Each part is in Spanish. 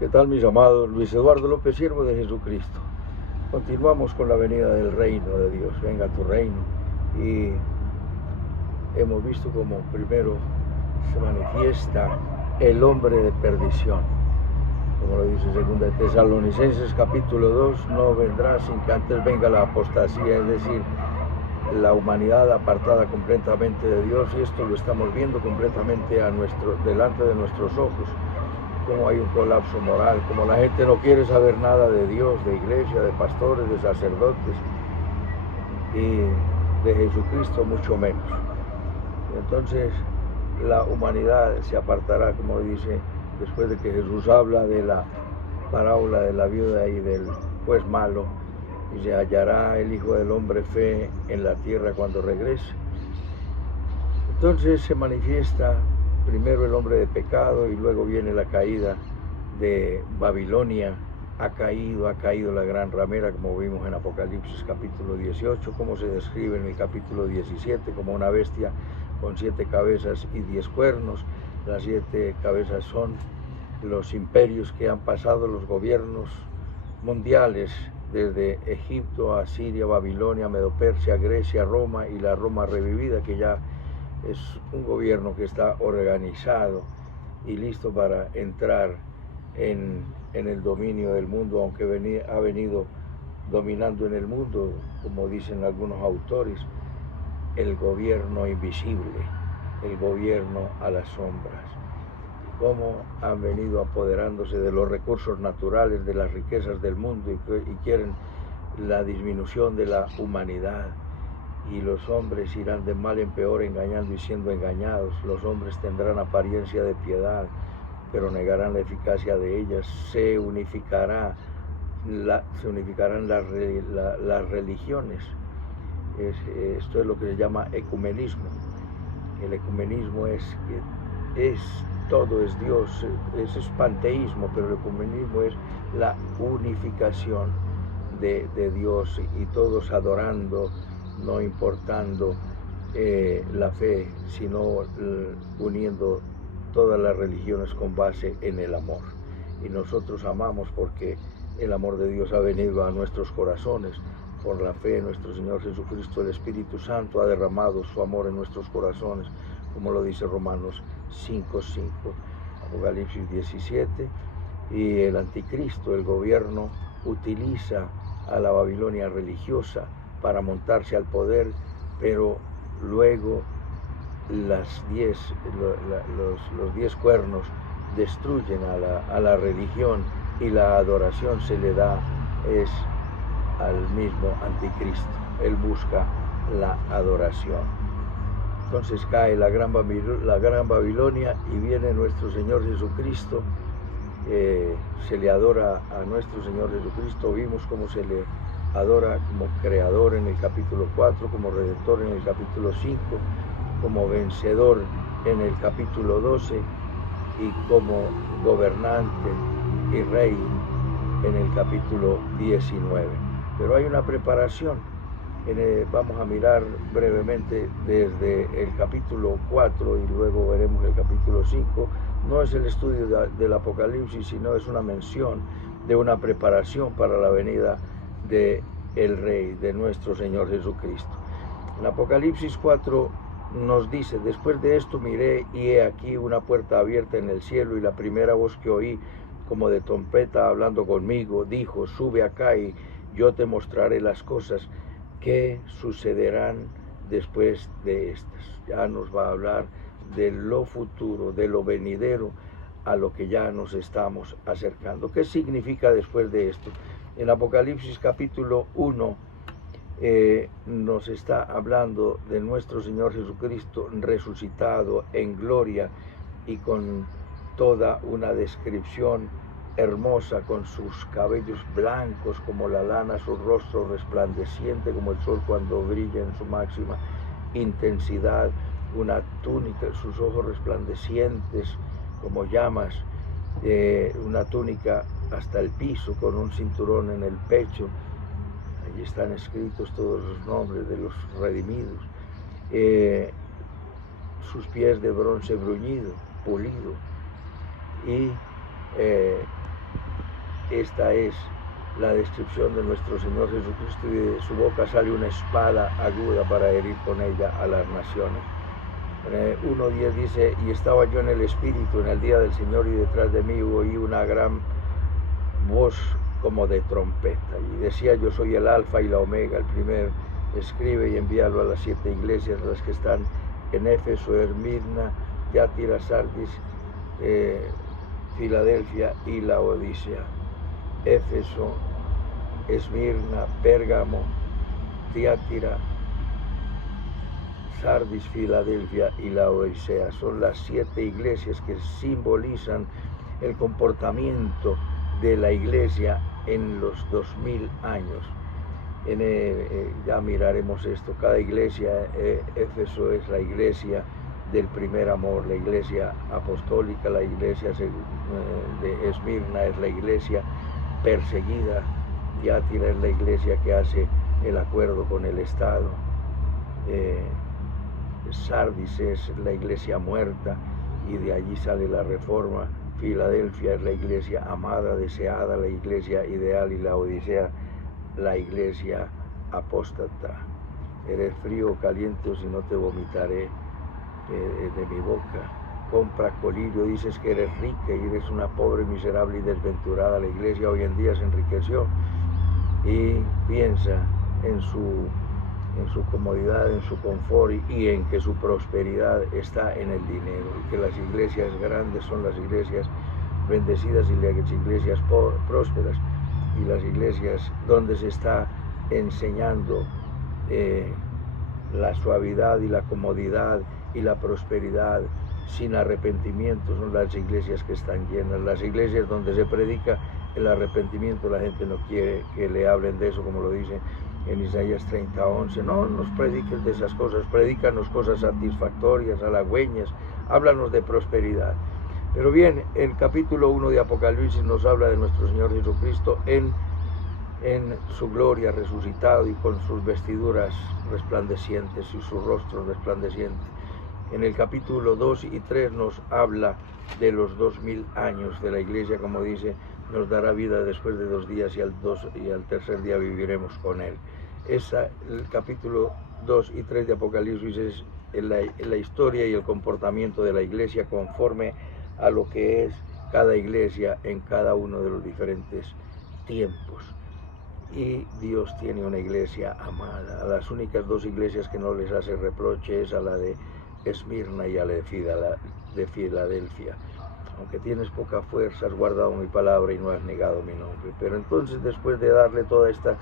¿Qué tal, mis amados? Luis Eduardo López, siervo de Jesucristo. Continuamos con la venida del reino de Dios. Venga tu reino. Y hemos visto como primero se manifiesta el hombre de perdición. Como lo dice 2 Tesalonicenses capítulo 2, no vendrá sin que antes venga la apostasía, es decir, la humanidad apartada completamente de Dios, y esto lo estamos viendo completamente delante de nuestros ojos. Como hay un colapso moral, como la gente no quiere saber nada de Dios, de iglesia, de pastores, de sacerdotes y de Jesucristo mucho menos. Entonces la humanidad se apartará, como dice, después de que Jesús habla de la parábola de la viuda y del juez malo, y se hallará el Hijo del Hombre fe en la tierra cuando regrese. Entonces se manifiesta primero el hombre de pecado y luego viene la caída de Babilonia. Ha caído la gran ramera, como vimos en Apocalipsis capítulo 18, como se describe en el capítulo 17, como una bestia con 7 cabezas y 10 cuernos. Las 7 cabezas son los imperios que han pasado, los gobiernos mundiales, desde Egipto, Asiria, Babilonia, Medo-Persia, Grecia, Roma y la Roma revivida, que ya es un gobierno que está organizado y listo para entrar en el dominio del mundo, aunque ha venido dominando en el mundo, como dicen algunos autores, el gobierno invisible, el gobierno a las sombras. Cómo han venido apoderándose de los recursos naturales, de las riquezas del mundo, y quieren la disminución de la humanidad. Y los hombres irán de mal en peor, engañando y siendo engañados. Los hombres tendrán apariencia de piedad, pero negarán la eficacia de ellas. Se unificarán las religiones. Esto es lo que se llama ecumenismo. El ecumenismo todo es Dios, es panteísmo, pero el ecumenismo es la unificación de Dios, y todos adorando, no importando la fe, sino uniendo todas las religiones con base en el amor. Y nosotros amamos porque el amor de Dios ha venido a nuestros corazones. Por la fe en nuestro Señor Jesucristo, el Espíritu Santo ha derramado su amor en nuestros corazones, como lo dice Romanos 5:5, Apocalipsis 17. Y el anticristo, el gobierno, utiliza a la Babilonia religiosa para montarse al poder, pero luego los 10 cuernos destruyen a la religión, y la adoración se le da al mismo anticristo. Él busca la adoración. Entonces cae la gran Babilonia y viene nuestro Señor Jesucristo. Se le adora a nuestro Señor Jesucristo. Vimos cómo se le adora como creador en el capítulo 4, como redentor en el capítulo 5, como vencedor en el capítulo 12 y como gobernante y rey en el capítulo 19. Pero hay una preparación. Vamos a mirar brevemente desde el capítulo 4 y luego veremos el capítulo 5. No es el estudio del Apocalipsis, sino es una mención de una preparación para la venida del Rey, de nuestro Señor Jesucristo. En Apocalipsis 4 nos dice: después de esto miré, y he aquí una puerta abierta en el cielo, y la primera voz que oí, como de trompeta hablando conmigo, dijo: sube acá y yo te mostraré las cosas que sucederán después de estas. Ya nos va a hablar de lo futuro, de lo venidero, a lo que ya nos estamos acercando. ¿Qué significa después de esto? En Apocalipsis capítulo 1 nos está hablando de nuestro Señor Jesucristo resucitado en gloria, y con toda una descripción hermosa, con sus cabellos blancos como la lana, su rostro resplandeciente como el sol cuando brilla en su máxima intensidad, una túnica, sus ojos resplandecientes como llamas, una túnica hasta el piso con un cinturón en el pecho. Allí están escritos todos los nombres de los redimidos. Sus pies de bronce bruñido, pulido, y esta es la descripción de nuestro Señor Jesucristo, y de su boca sale una espada aguda para herir con ella a las naciones. 1:10 dice, y estaba yo en el Espíritu en el día del Señor, y detrás de mí oí una gran voz como de trompeta, y decía, yo soy el Alfa y la Omega, el primero. Escribe y envíalo a las 7 iglesias, las que están en Éfeso, Esmirna, Tiatira, Sardis, Filadelfia y Laodicea. Éfeso, Esmirna, Pérgamo, Tiatira, Sardis, Filadelfia y Laodicea. Son las 7 iglesias que simbolizan el comportamiento de la iglesia en los 2000 años. Ya miraremos esto. Cada iglesia, Éfeso es la iglesia del primer amor, la iglesia apostólica, la iglesia de Esmirna es la iglesia perseguida, Tiatira es la iglesia que hace el acuerdo con el Estado, Sardis es la iglesia muerta y de allí sale la reforma, Filadelfia es la iglesia amada, deseada, la iglesia ideal, y Laodicea la iglesia apóstata. Eres frío o caliente, o si no te vomitaré de mi boca. Compra colirio, dices que eres rica y eres una pobre, miserable y desventurada. La iglesia hoy en día se enriqueció y piensa en su comodidad, en su confort, y en que su prosperidad está en el dinero, y que las iglesias grandes son las iglesias bendecidas y las iglesias prósperas, y las iglesias donde se está enseñando la suavidad y la comodidad y la prosperidad sin arrepentimiento son las iglesias que están llenas. Las iglesias donde se predica el arrepentimiento, la gente no quiere que le hablen de eso, como lo dice en Isaías 30:11. No nos prediques de esas cosas, predícanos cosas satisfactorias, halagüeñas, háblanos de prosperidad. Pero bien, el capítulo 1 de Apocalipsis nos habla de nuestro Señor Jesucristo en su gloria, resucitado y con sus vestiduras resplandecientes y su rostro resplandeciente. En el capítulo 2 y 3 nos habla de los 2000 años de la iglesia, como dice, nos dará vida después de 2 días y al tercer día viviremos con él. El capítulo 2 y 3 de Apocalipsis es la historia y el comportamiento de la iglesia conforme a lo que es cada iglesia en cada uno de los diferentes tiempos. Y Dios tiene una iglesia amada. A las únicas 2 iglesias que no les hace reproche es a la de Esmirna y a la de Filadelfia. Aunque tienes poca fuerza, has guardado mi palabra y no has negado mi nombre. Pero entonces, después de darle toda esta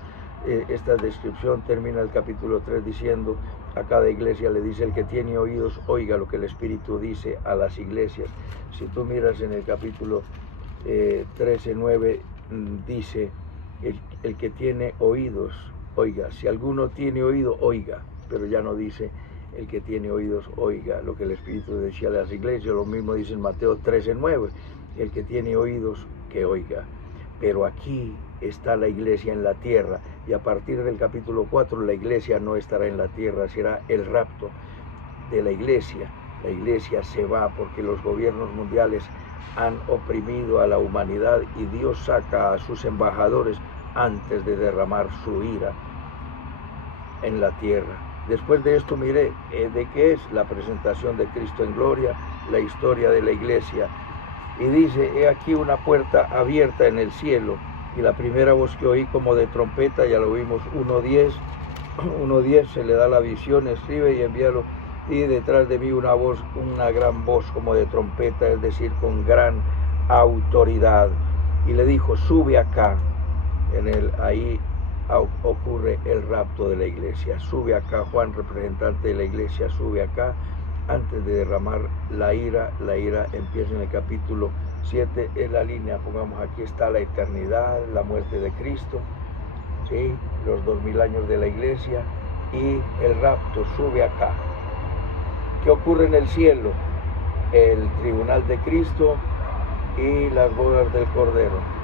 descripción, termina el capítulo 3 diciendo, a cada iglesia le dice, el que tiene oídos, oiga lo que el Espíritu dice a las iglesias. Si tú miras en el capítulo 13:9, dice, el que tiene oídos, oiga. Si alguno tiene oído, oiga. Pero ya no dice, el que tiene oídos, oiga lo que el Espíritu decía a las iglesias. Lo mismo dice en Mateo 13:9, el que tiene oídos, que oiga. Pero aquí está la iglesia en la tierra, y a partir del capítulo 4 la iglesia no estará en la tierra, será el rapto de la iglesia. La iglesia se va porque los gobiernos mundiales han oprimido a la humanidad, y Dios saca a sus embajadores antes de derramar su ira en la tierra. Después de esto, mire de qué es la presentación de Cristo en gloria, la historia de la iglesia. Y dice, he aquí una puerta abierta en el cielo, y la primera voz que oí como de trompeta, ya lo vimos, 1:10, se le da la visión, escribe y envíalo, y detrás de mí una gran voz como de trompeta, es decir, con gran autoridad, y le dijo, sube acá. Ahí ocurre el rapto de la iglesia. Sube acá, Juan, representante de la iglesia, sube acá antes de derramar la ira. La ira empieza en el capítulo 7, es la línea, pongamos aquí está la eternidad, la muerte de Cristo, ¿sí? Los 2000 años de la iglesia y el rapto. Sube acá. ¿Qué ocurre en el cielo? El tribunal de Cristo y las bodas del Cordero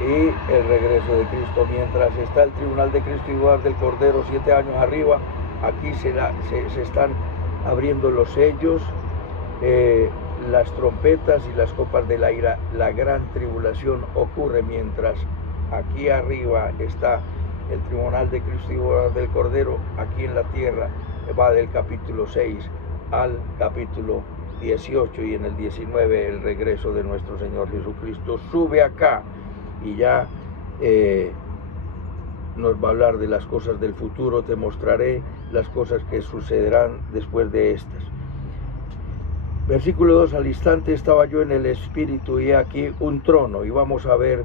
y el regreso de Cristo. Mientras está el tribunal de Cristo y bodas del Cordero 7 años arriba, aquí se están abriendo los sellos, las trompetas y las copas de la ira, la gran tribulación ocurre mientras aquí arriba está el tribunal de Cristo y del Cordero, aquí en la tierra va del capítulo 6 al capítulo 18 y en el 19 el regreso de nuestro Señor Jesucristo sube acá y ya nos va a hablar de las cosas del futuro. Te mostraré las cosas que sucederán después de estas. Versículo 2, al instante estaba yo en el Espíritu y aquí un trono, y vamos a ver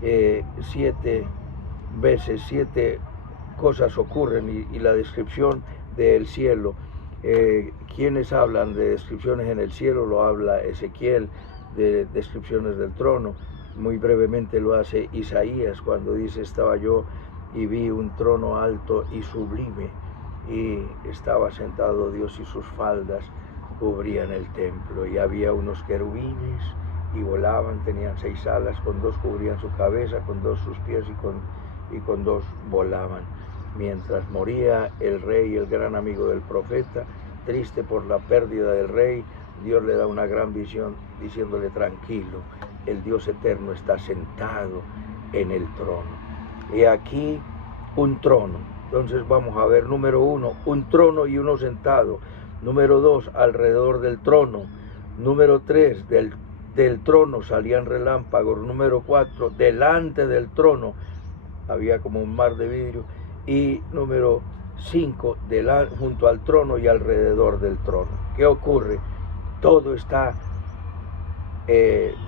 7 veces, 7 cosas ocurren y la descripción del cielo. ¿Quiénes hablan de descripciones en el cielo? Lo habla Ezequiel, de descripciones del trono. Muy brevemente lo hace Isaías cuando dice, estaba yo y vi un trono alto y sublime, y estaba sentado Dios y sus faldas cubrían el templo, y había unos querubines y volaban, tenían 6 alas, con 2 cubrían su cabeza, con 2 sus pies y con 2 volaban. Mientras moría el rey, el gran amigo del profeta, triste por la pérdida del rey, Dios le da una gran visión diciéndole, tranquilo, el Dios eterno está sentado en el trono. Y aquí un trono. Entonces vamos a ver, número 1, un trono y uno sentado. Número 2, alrededor del trono. Número 3, del trono salían relámpagos. Número 4, delante del trono había como un mar de vidrio. Y número 5, junto al trono y alrededor del trono. ¿Qué ocurre? Todo está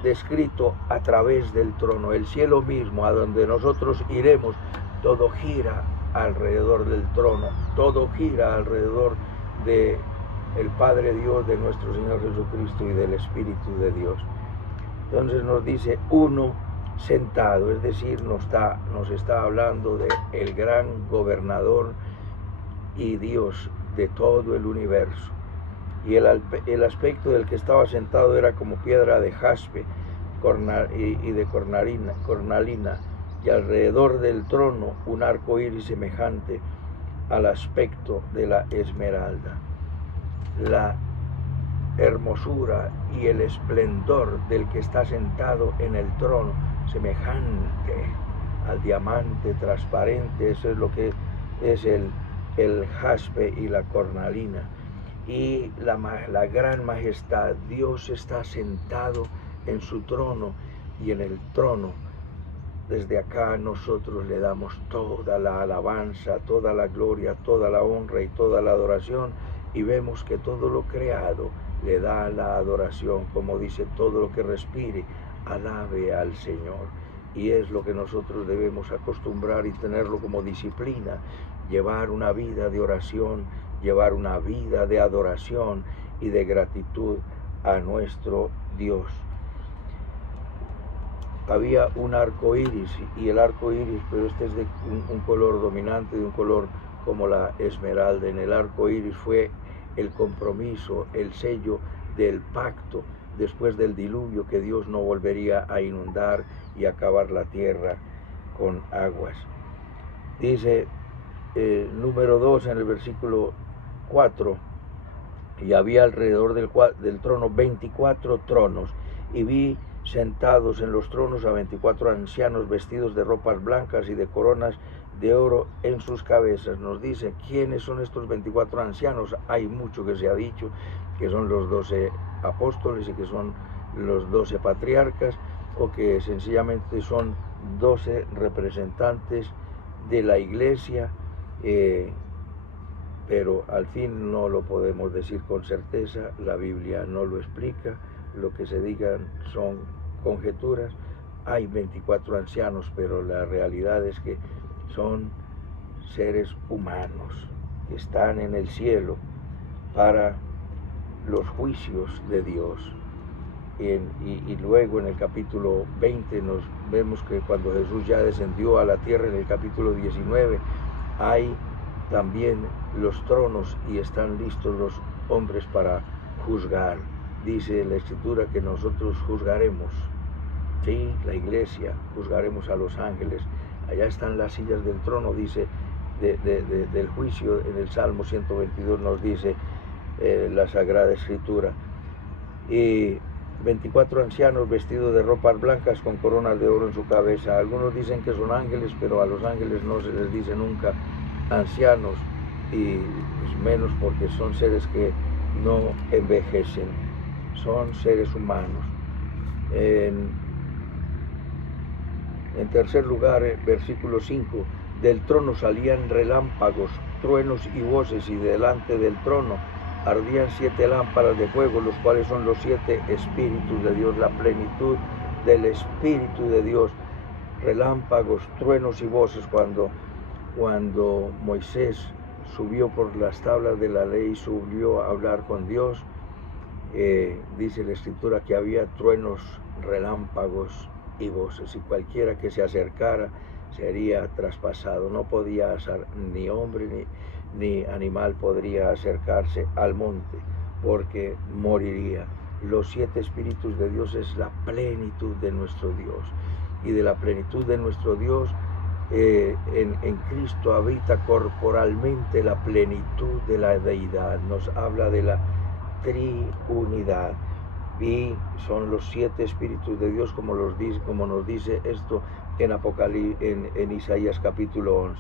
descrito a través del trono. El cielo mismo, a donde nosotros iremos, todo gira alrededor del trono. Todo gira alrededor de el Padre Dios, de nuestro Señor Jesucristo y del Espíritu de Dios. Entonces nos dice uno sentado, es decir, nos está hablando de el gran gobernador y Dios de todo el universo. Y el aspecto del que estaba sentado era como piedra de jaspe y de cornalina, y alrededor del trono un arco iris semejante al aspecto de la esmeralda. La hermosura y el esplendor del que está sentado en el trono, semejante al diamante transparente, eso es lo que es el jaspe y la cornalina. Y la gran majestad, Dios está sentado en su trono, y en el trono, desde acá nosotros le damos toda la alabanza, toda la gloria, toda la honra y toda la adoración, y vemos que todo lo creado le da la adoración, como dice, todo lo que respire, alabe al Señor. Y es lo que nosotros debemos acostumbrar y tenerlo como disciplina, llevar una vida de oración, llevar una vida de adoración y de gratitud a nuestro Dios. Había un arco iris, y el arco iris, pero este es de un color dominante, de un color como la esmeralda. En el arco iris fue el compromiso, el sello del pacto después del diluvio, que Dios no volvería a inundar y acabar la tierra con aguas. Dice número 2 en el versículo 4, y había alrededor del trono 24 tronos, y vi sentados en los tronos a 24 ancianos vestidos de ropas blancas y de coronas de oro en sus cabezas. Nos dice quiénes son estos 24 ancianos. Hay mucho que se ha dicho, que son los 12 apóstoles y que son los 12 patriarcas, o que sencillamente son 12 representantes de la iglesia, pero al fin no lo podemos decir con certeza, la Biblia no lo explica, lo que se digan son conjeturas. Hay 24 ancianos, pero la realidad es que son seres humanos que están en el cielo para los juicios de Dios. Y luego en el capítulo 20 nos vemos que cuando Jesús ya descendió a la tierra, en el capítulo 19, hay también los tronos y están listos los hombres para juzgar. Dice la Escritura que nosotros juzgaremos, sí, la iglesia, juzgaremos a los ángeles. Allá están las sillas del trono, dice, del juicio. En el Salmo 122 nos dice la Sagrada Escritura, y 24 ancianos vestidos de ropas blancas con coronas de oro en su cabeza. Algunos dicen que son ángeles, pero a los ángeles no se les dice nunca ancianos, y pues menos porque son seres que no envejecen, son seres humanos. En tercer lugar, versículo 5, del trono salían relámpagos, truenos y voces, y delante del trono ardían 7 lámparas de fuego, los cuales son los 7 espíritus de Dios, la plenitud del Espíritu de Dios. Relámpagos, truenos y voces. Cuando Moisés subió por las tablas de la ley, subió a hablar con Dios, dice la Escritura que había truenos, relámpagos y voces, y cualquiera que se acercara sería traspasado. No podía ser ni hombre ni animal podría acercarse al monte, porque moriría. Los 7 espíritus de Dios es la plenitud de nuestro Dios, y de la plenitud de nuestro Dios en Cristo habita corporalmente la plenitud de la deidad. Nos habla de la triunidad, y son los 7 espíritus de Dios, como nos dice esto en Isaías capítulo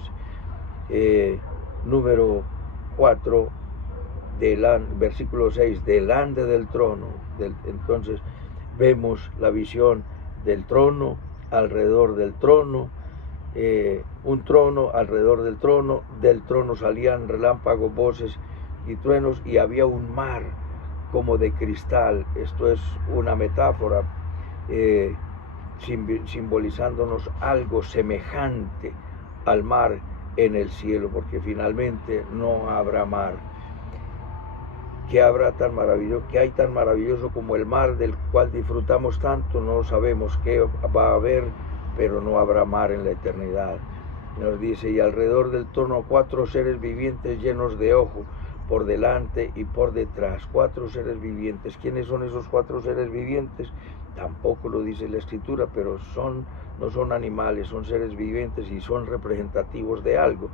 11. Número 4, versículo 6, delante del trono. Entonces vemos la visión del trono, alrededor del trono, un trono, alrededor del trono salían relámpagos, voces y truenos, y había un mar como de cristal. Esto es una metáfora simbolizándonos algo semejante al mar en el cielo, porque finalmente no habrá mar. ¿Qué habrá tan maravilloso? ¿Qué hay tan maravilloso como el mar del cual disfrutamos tanto? No sabemos qué va a haber, pero no habrá mar en la eternidad. Nos dice, y alrededor del trono 4 seres vivientes llenos de ojos, por delante y por detrás. 4 seres vivientes. ¿Quiénes son esos 4 seres vivientes? Tampoco lo dice la Escritura, pero no son animales, son seres vivientes y son representativos de algo.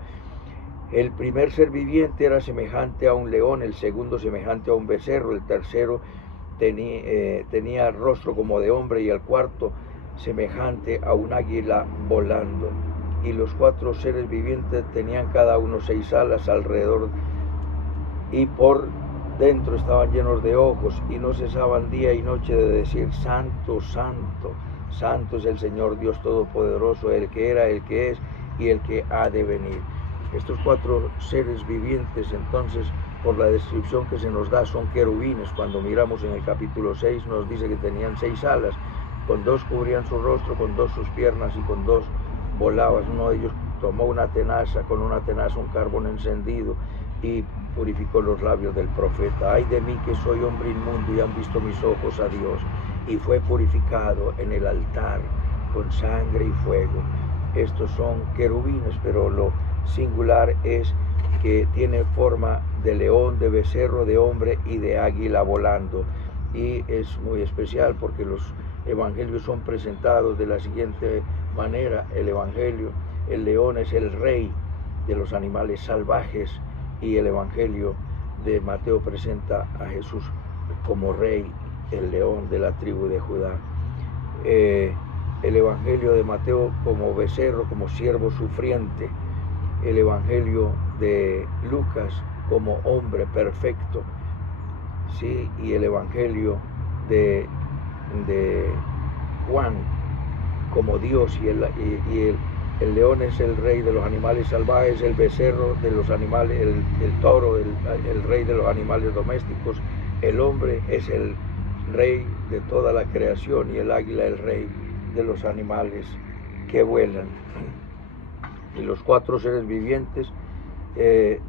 El primer ser viviente era semejante a un león, el segundo semejante a un becerro, el tercero tenía rostro como de hombre, y el cuarto semejante a un águila volando. Y los 4 seres vivientes tenían cada uno 6 alas alrededor, y por dentro estaban llenos de ojos, y no cesaban día y noche de decir, Santo, Santo, Santo es el Señor Dios Todopoderoso, el que era, el que es y el que ha de venir. Estos 4 seres vivientes, entonces, por la descripción que se nos da, son querubines. Cuando miramos en el capítulo 6 nos dice que tenían 6 alas, con 2 cubrían su rostro, con 2 sus piernas, y con 2 volaban. Uno de ellos tomó una tenaza, con una tenaza un carbón encendido, y purificó los labios del profeta. Ay de mí que soy hombre inmundo, y han visto mis ojos a Dios, y fue purificado en el altar con sangre y fuego. Estos son querubines, pero lo singular es que tiene forma de león, de becerro, de hombre y de águila volando. Y es muy especial porque los evangelios son presentados de la siguiente manera. El león es el rey de los animales salvajes, y el evangelio de Mateo presenta a Jesús como rey, el león de la tribu de Judá. El evangelio de Mateo como becerro, como siervo sufriente. El evangelio de Lucas como hombre perfecto, ¿sí? Y el evangelio de Juan como Dios, y el león es el rey de los animales salvajes, el becerro de los animales, el toro, el rey de los animales domésticos, el hombre es el rey de toda la creación, y el águila el rey de los animales que vuelan. Y los 4 seres vivientes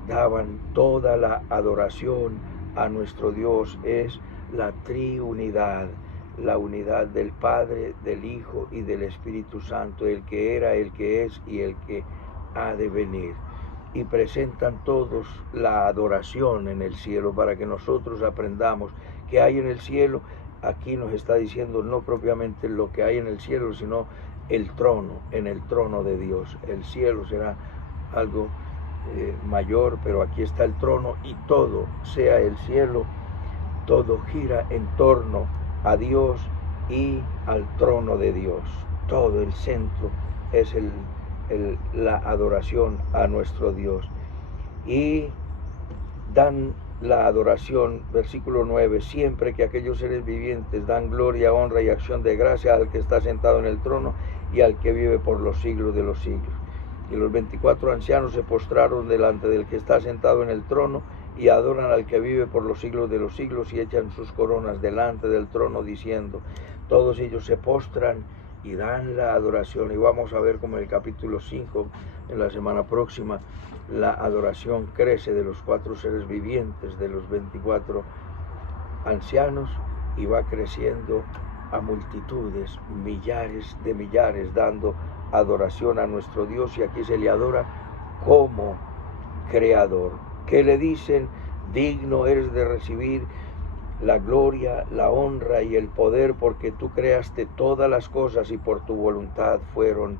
daban toda la adoración a nuestro Dios. Es la triunidad, la unidad del Padre, del Hijo y del Espíritu Santo, el que era, el que es y el que ha de venir. Y presentan todos la adoración en el cielo, para que nosotros aprendamos qué hay en el cielo. Aquí nos está diciendo no propiamente lo que hay en el cielo, sino el trono, en el trono de Dios. El cielo será algo mayor, pero aquí está el trono, y todo, sea el cielo todo gira en torno a Dios y al trono de Dios. Todo el centro es la adoración a nuestro Dios. Y dan la adoración, versículo 9, siempre que aquellos seres vivientes dan gloria, honra y acción de gracia al que está sentado en el trono y al que vive por los siglos de los siglos. Y los 24 ancianos se postraron delante del que está sentado en el trono y adoran al que vive por los siglos de los siglos y echan sus coronas delante del trono diciendo, todos ellos se postran y dan la adoración. Y vamos a ver como en el capítulo 5, en la semana próxima, la adoración crece de los 4 seres vivientes, de los 24 ancianos, y va creciendo a multitudes, millares de millares, dando adoración a nuestro Dios. Y aquí se le adora como creador. ¿Qué le dicen? Digno eres de recibir la gloria, la honra y el poder, porque tú creaste todas las cosas y por tu voluntad fueron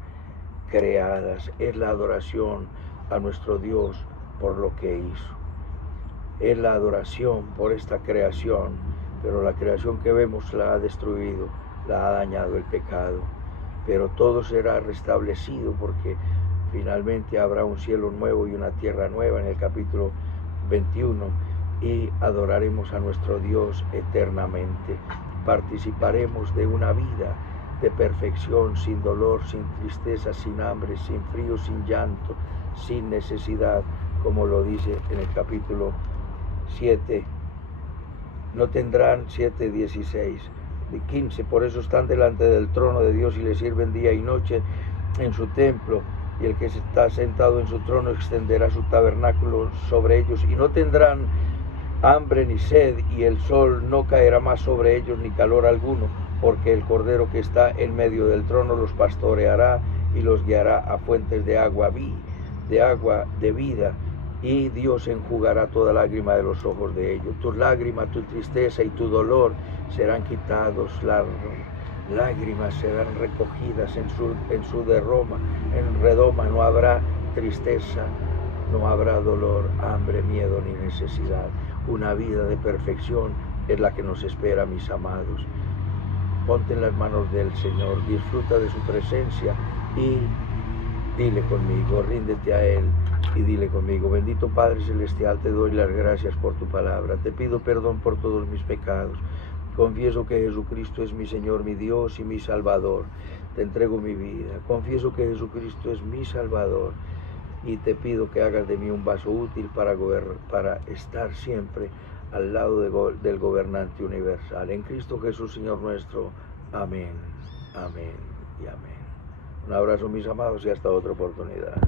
creadas. Es la adoración a nuestro Dios por lo que hizo. Es la adoración por esta creación, pero la creación que vemos la ha destruido, la ha dañado el pecado. Pero todo será restablecido porque finalmente habrá un cielo nuevo y una tierra nueva en el capítulo 21 y adoraremos a nuestro Dios eternamente. Participaremos de una vida de perfección, sin dolor, sin tristeza, sin hambre, sin frío, sin llanto, sin necesidad, como lo dice en el capítulo 7. No tendrán 7, 16 y 15, por eso están delante del trono de Dios y le sirven día y noche en su templo, y el que está sentado en su trono extenderá su tabernáculo sobre ellos, y no tendrán hambre ni sed, y el sol no caerá más sobre ellos ni calor alguno, porque el Cordero que está en medio del trono los pastoreará y los guiará a fuentes de agua de vida, y Dios enjugará toda lágrima de los ojos de ellos. Tu lágrima, tu tristeza y tu dolor serán quitados, las lágrimas serán recogidas en su redoma, no habrá tristeza, no habrá dolor, hambre, miedo ni necesidad. Una vida de perfección es la que nos espera, mis amados. Ponte en las manos del Señor, disfruta de su presencia y dile conmigo, ríndete a Él y dile conmigo, bendito Padre Celestial, te doy las gracias por tu palabra, te pido perdón por todos mis pecados, confieso que Jesucristo es mi Señor, mi Dios y mi Salvador, te entrego mi vida, confieso que Jesucristo es mi Salvador y te pido que hagas de mí un vaso útil para estar siempre al lado del gobernante universal. En Cristo Jesús, Señor nuestro. Amén, amén y amén. Un abrazo, mis amados, y hasta otra oportunidad.